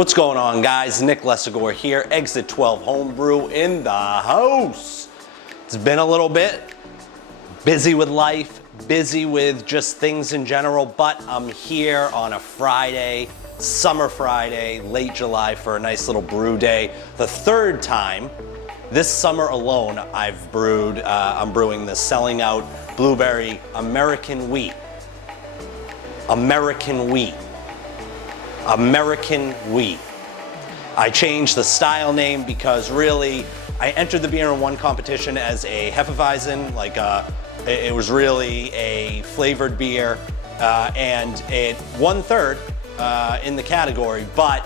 What's going on, guys? Nick Lessigore here, Exit 12 Homebrew in the house. It's been a little bit busy with life, busy with just things in general, but I'm here on a Friday, summer Friday, late July for a nice little brew day. The third time this summer alone I've brewed, I'm brewing the Selling Out Blueberry American Wheat. American Wheat. American Wheat. I changed the style name because really I entered the Beer and One competition as a Hefeweizen, like it was really a flavored beer, and it won third in the category, but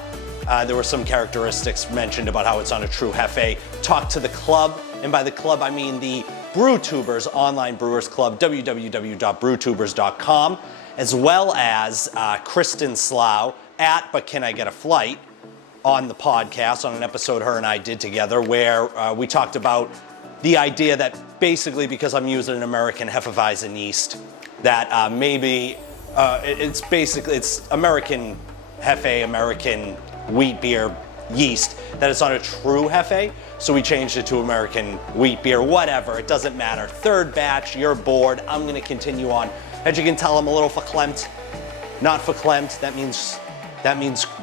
there were some characteristics mentioned about how it's not a true Hefe. Talked to the club, and by the club I mean the BrewTubers online brewers club, www.brewtubers.com, as well as Kristen Slough at But Can I Get a Flight on the podcast, on an episode her and I did together, where we talked about the idea that basically because I'm using an American Hefeweizen yeast, that maybe it's American Hefe, American wheat beer yeast, that it's not a true Hefe, so we changed it to American wheat beer, whatever, it doesn't matter. Third batch, you're bored, I'm gonna continue on. As you can tell, I'm a little verklempt, not verklempt, that means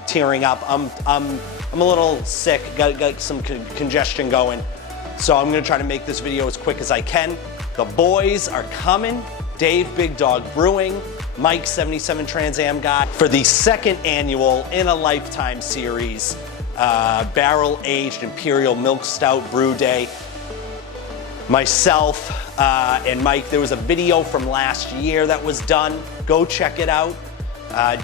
tearing up. I'm a little sick, got some congestion going. So I'm gonna try to make this video as quick as I can. The boys are coming. Dave Big Dog Brewing, Mike 77 Trans Am Guy, for the second annual In a Lifetime series, Barrel Aged Imperial Milk Stout Brew Day. Myself and Mike, there was a video from last year that was done. Go check it out.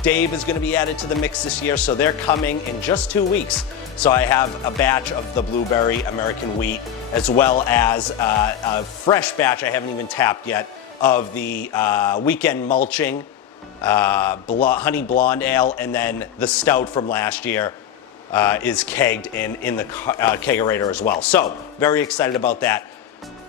Dave is going to be added to the mix this year, so they're coming in just 2 weeks. So I have a batch of the Blueberry American Wheat, as well as a fresh batch I haven't even tapped yet of the Weekend Mulching Honey Blonde Ale, and then the stout from last year is kegged in the kegerator as well. So very excited about that.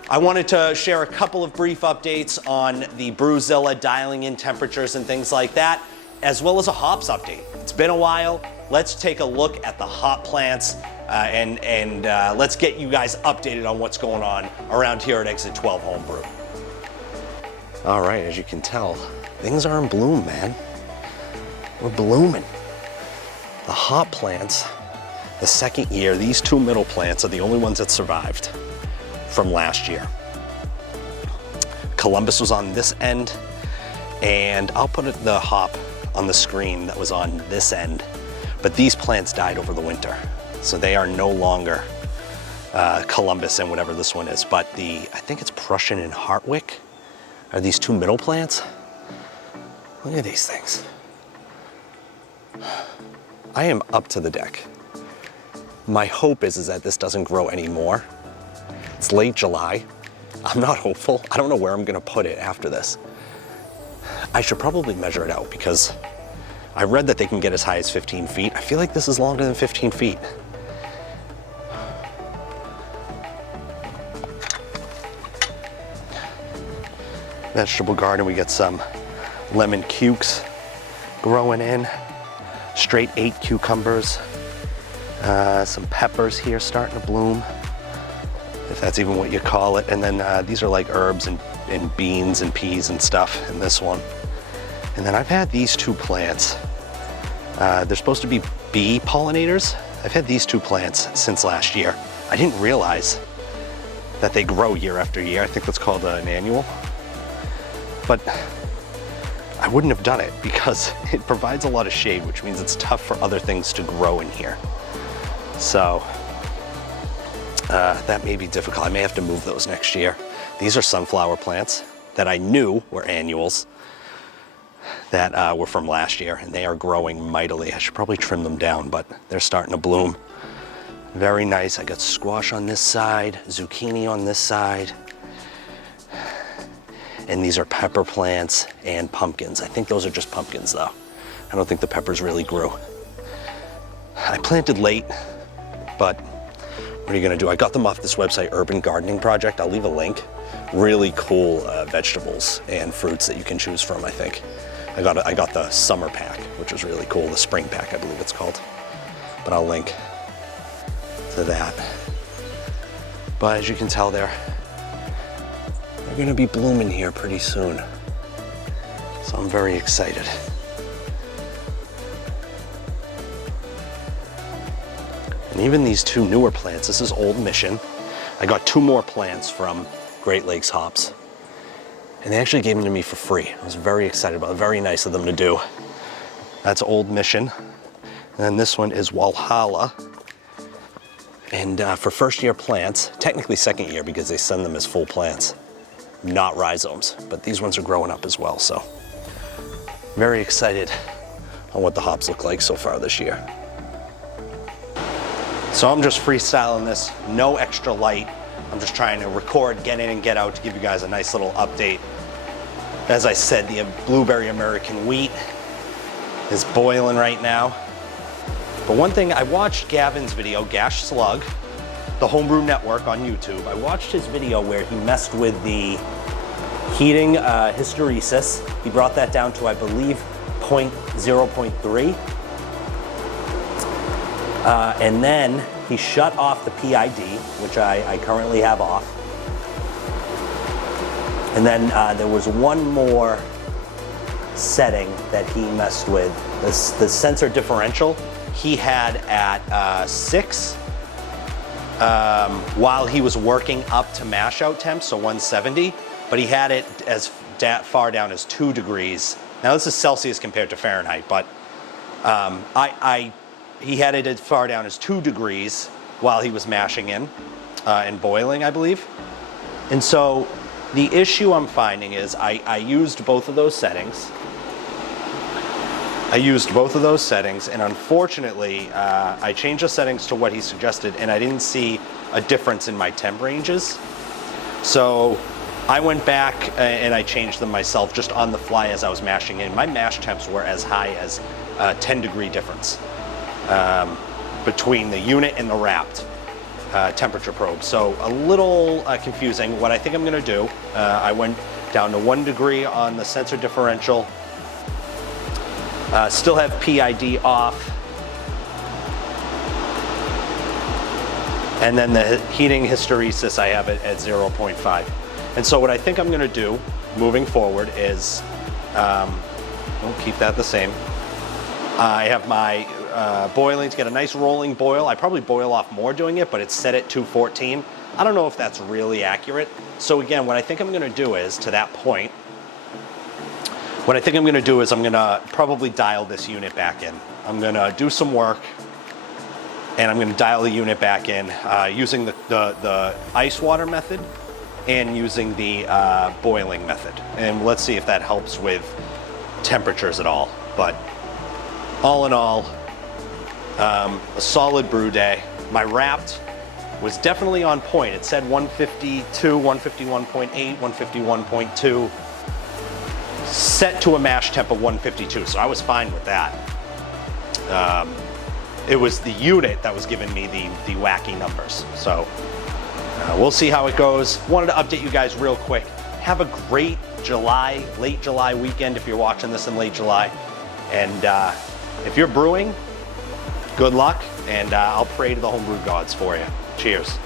I wanted to share a couple of brief updates on the Bruzilla, dialing in temperatures and things like that, as well as a hops update. It's been a while. Let's take a look at the hop plants and let's get you guys updated on what's going on around here at Exit 12 Homebrew. All right, as you can tell, things are in bloom, man. We're blooming. The hop plants, the second year, these two middle plants are the only ones that survived from last year. Columbus was on this end, and I'll put the hop on the screen that was on this end, but these plants died over the winter, so they are no longer Columbus and whatever this one is, but I think it's Prussian and Hartwick are these two middle plants. Look at these things. I am up to the deck. My hope is that this doesn't grow anymore. It's late July. I'm not hopeful. I don't know where I'm gonna put it after this. I should probably measure it out because I read that they can get as high as 15 feet. I feel like this is longer than 15 feet. Vegetable garden, we get some lemon cukes growing in, straight 8 cucumbers, some peppers here starting to bloom, if that's even what you call it. And then these are like herbs and beans and peas and stuff in this one. And then I've had these two plants. They're supposed to be bee pollinators. I've had these two plants since last year. I didn't realize that they grow year after year. I think that's called an annual. But I wouldn't have done it because it provides a lot of shade, which means it's tough for other things to grow in here. So that may be difficult. I may have to move those next year. These are sunflower plants that I knew were annuals that were from last year, and they are growing mightily. I should probably trim them down, but they're starting to bloom. Very nice. I got squash on this side, zucchini on this side, and these are pepper plants and pumpkins. I think those are just pumpkins though. I don't think the peppers really grew. I planted late, but what are you gonna do? I got them off this website, Urban Gardening Project. I'll leave a link. Really cool vegetables and fruits that you can choose from, I think. I got the summer pack, which was really cool. The spring pack, I believe it's called. but I'll link to that. But as you can tell, they're gonna be blooming here pretty soon. So I'm very excited. And even these two newer plants, this is Old Mission. I got 2 more plants from Great Lakes Hops. And they actually gave them to me for free. I was very excited about it, very nice of them to do. That's Old Mission. And then this one is Walhalla. And for first year plants, technically second year because they send them as full plants, not rhizomes, but these ones are growing up as well. So very excited on what the hops look like so far this year. So I'm just freestyling this, no extra light. I'm just trying to record, get in and get out to give you guys a nice little update. As I said, the blueberry American wheat is boiling right now. But one thing, I watched Gavin's video, Gash Slug, the Homebrew Network on YouTube. I watched his video where he messed with the heating hysteresis. He brought that down to, I believe, 0.3. And then he shut off the PID, which I currently have off. And then there was one more setting that he messed with, the sensor differential. He had at 6 while he was working up to mash out temp, so 170, but he had it as far down as 2 degrees. Now this is Celsius compared to Fahrenheit, but he had it as far down as 2 degrees while he was mashing in and boiling, I believe. And so the issue I'm finding is I used both of those settings. And unfortunately, I changed the settings to what he suggested, and I didn't see a difference in my temp ranges. So I went back and I changed them myself just on the fly as I was mashing in. My mash temps were as high as a 10-degree difference between the unit and the rapt temperature probe. So a little confusing. What I think I'm gonna do, I went down to 1 degree on the sensor differential. Still have PID off. And then the heating hysteresis, I have it at 0.5. And so what I think I'm gonna do moving forward is, we'll keep that the same. I have my boiling to get a nice rolling boil. I probably boil off more doing it, but it's set at 214. I don't know if that's really accurate. So again, what I think I'm gonna do is, to that point, what I think I'm gonna do is I'm gonna probably dial this unit back in. I'm gonna do some work and I'm gonna dial the unit back in using the ice water method and using the boiling method. And let's see if that helps with temperatures at all. But all in all, a solid brew day. My rapt was definitely on point. It said 152, 151.8, 151.2. Set to a mash temp of 152, so I was fine with that. It was the unit that was giving me the wacky numbers. So we'll see how it goes. Wanted to update you guys real quick. Have a great late July weekend if you're watching this in late July. And if you're brewing, good luck, and I'll pray to the homebrew gods for you. Cheers.